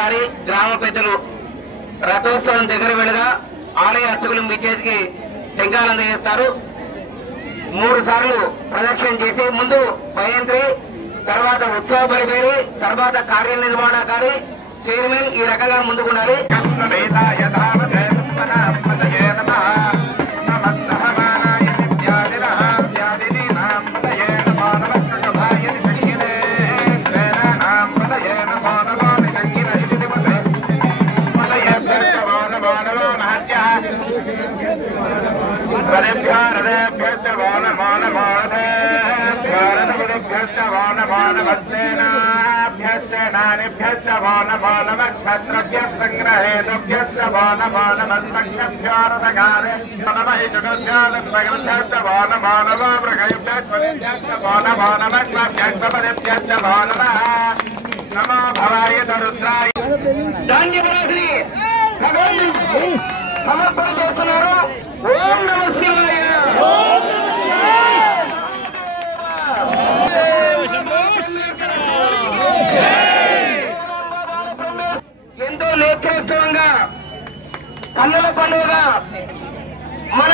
కానీ గ్రామ పెద్దలు రథోత్సవం దగ్గర వెళ్ళగా ఆలయ అర్చకులు మీ చేతికి టెంకాయలు అందజేస్తారు. 3 సార్లు ప్రదక్షిణ చేసి ముందు భయంత్రి, తర్వాత ఉత్సవ పరిపేరి, తర్వాత కార్యనిర్వహణాధికారి, చైర్మన్ ఈ రకంగా ముందుకుండాలి. సమర్పణ చేస్తున్నారు. ఓం నమః శివాయ. ఎంతో నేత్రోత్సవంగా కన్నుల పండుగగా మన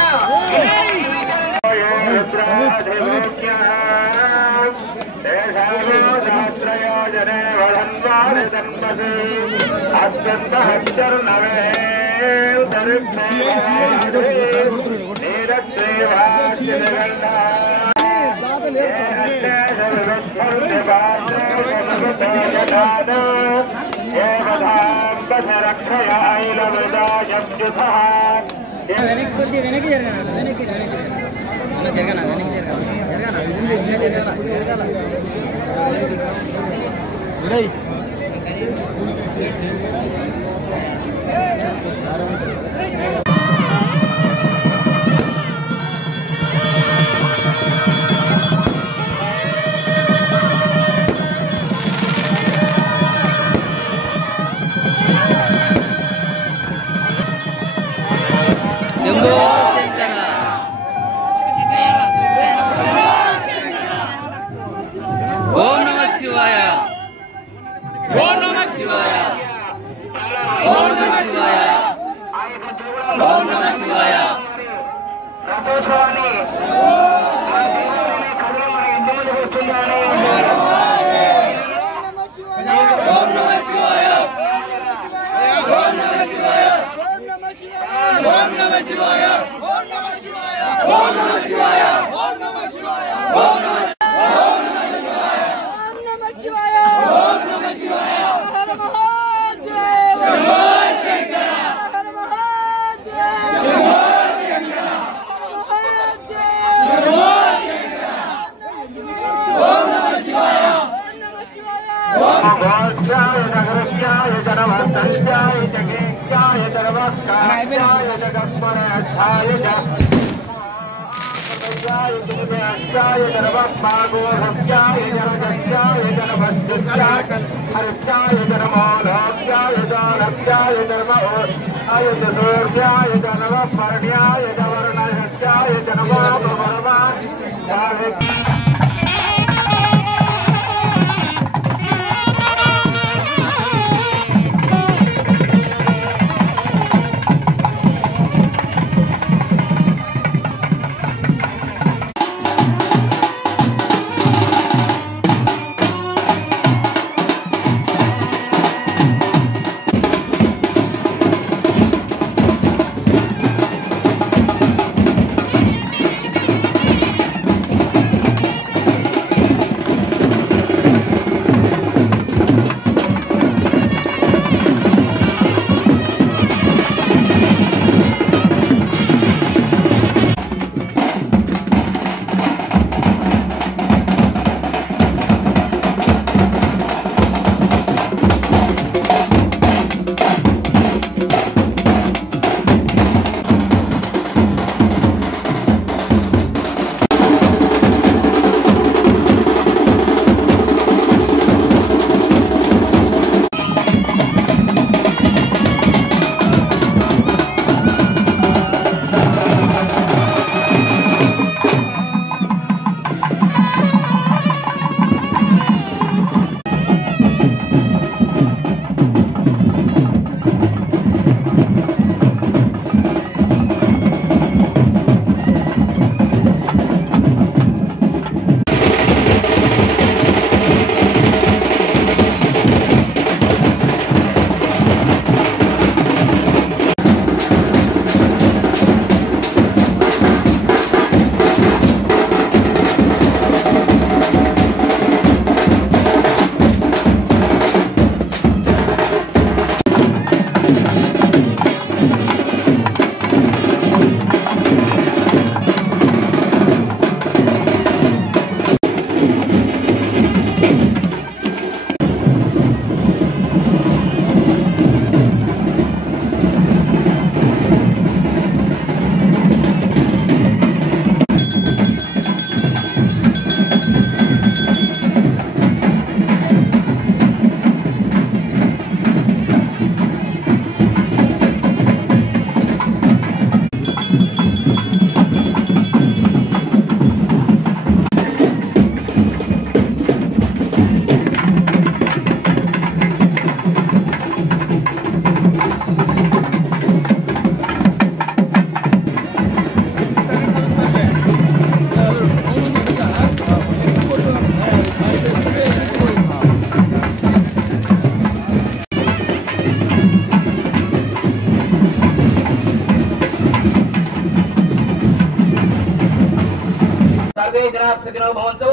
సుఖినో భవంతు,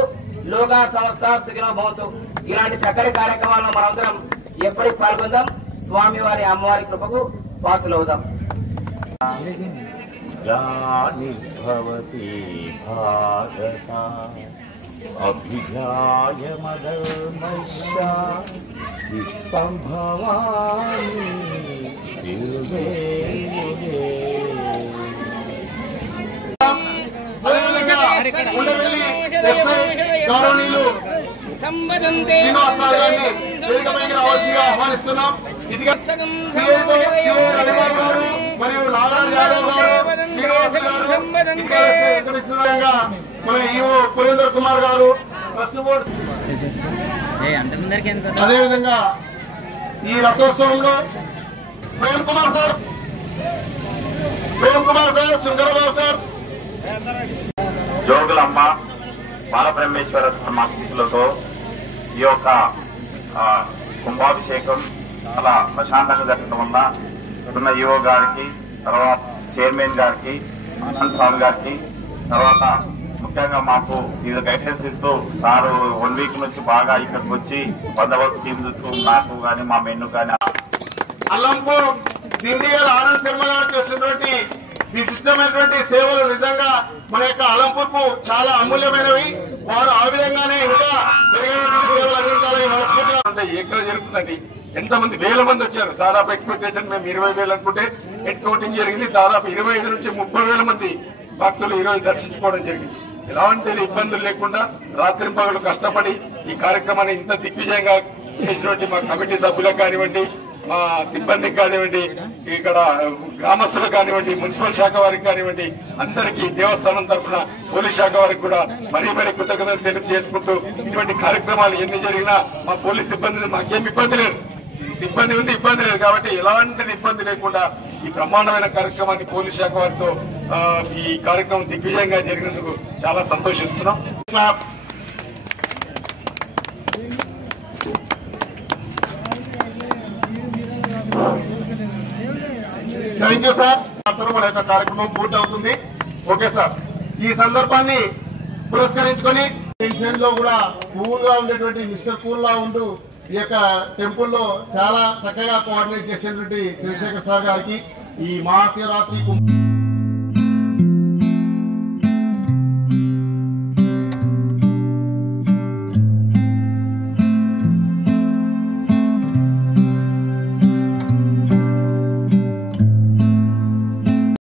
లోకా సమస్త సుఖినో భవంతు. ఇలాంటి చక్కటి కార్యక్రమాలను మనందరం ఎప్పటికి పాల్గొందాం. స్వామి వారి అమ్మవారి కృపకు పాత్రలవుదాం. భవతి భారత అభిజాయ మదర్మషా సంభవామి యుగే యుగే. ఆహ్వానిస్తున్నాం. మరియు నాగరాజ్ యాదవ్ గారు, మన ఈవో పురేందర్ కుమార్ గారు, ట్రస్ట్ బోర్డు, అదేవిధంగా ఈ రథోత్సవంలో ప్రేమ్ కుమార్ సార్, సుందరరావు సార్, జోగులమ్మ బాలబ్రహ్మేశ్వర ఆశీస్సులతో ఈ యొక్క కుంభాభిషేకం చాలా ప్రశాంతంగా జరగడం వల్ల ఉన్న ఈఓ గారికి, తర్వాత చైర్మన్ గారికి, ఆనంద్ స్వామి గారికి, తర్వాత ముఖ్యంగా మాకు ఇది గైడెన్స్ ఇస్తూ సారు 1 వీక్ నుంచి బాగా ఇక్కడికి వచ్చి బందోబస్తు టీం చూస్తూ నాకు కానీ మా మెన్ను కానీ అల్లంపూర్ దిండిగల్ ఆనంద్ శర్మ గారు చేస్తున్నటువంటి విశిష్టమైనటువంటి సేవలు నిజంగా మన యొక్క అలంపూర్ కు చాలా అమూల్యమైనవి. వారు ఆ విధంగానే ఇంకా సేవలు అందించాలని మనస్ఫూర్తిగా. అంటే ఎక్కడ జరుగుతుందండి, ఎంతమంది వేల మంది వచ్చారు. దాదాపు ఎక్స్పెక్టేషన్ మేము 20,000 అనుకుంటే హెడ్ కౌంటింగ్ జరిగింది. దాదాపు 25 నుంచి 30,000 మంది భక్తులు ఈరోజు దర్శించుకోవడం జరిగింది. ఎలాంటి ఇబ్బందులు లేకుండా రాత్రింపగలు కష్టపడి ఈ కార్యక్రమాన్ని ఇంత దిగ్విజయంగా చేసినటువంటి మా కమిటీ సభ్యులకు కానివ్వండి, మా సిబ్బందికి కానివ్వండి, ఇక్కడ గ్రామస్తులకు కానివ్వండి, మున్సిపల్ శాఖ వారికి కానివ్వండి, అందరికీ దేవస్థానం తరఫున పోలీస్ శాఖ వారికి కూడా మరీ కృతజ్ఞతలు తెలియజేసుకుంటూ ఇటువంటి కార్యక్రమాలు ఎన్ని జరిగినా మా పోలీస్ సిబ్బందిని మాకేం ఇబ్బంది లేదు. ఇబ్బంది ఉంది, ఇబ్బంది లేదు. కాబట్టి ఎలాంటిది ఇబ్బంది లేకుండా ఈ బ్రహ్మాండమైన కార్యక్రమాన్ని పోలీస్ శాఖ వారితో ఈ కార్యక్రమం దిగ్విజయంగా జరిగినందుకు చాలా సంతోషిస్తున్నాం. Thank you sir. మన యొక్క కార్యక్రమం పూర్తి అవుతుంది. Okay sir. ఈ సందర్భాన్ని పురస్కరించుకొని టెన్షన్ లో కూడా కూల్ గా ఉండేటువంటి మిస్టర్ కూల్ లా ఉంటూ ఈ యొక్క టెంపుల్లో చాలా చక్కగా కోఆర్డినేట్ చేసేటువంటి చంద్రశేఖర్ సార్ గారికి ఈ మహాశివరాత్రి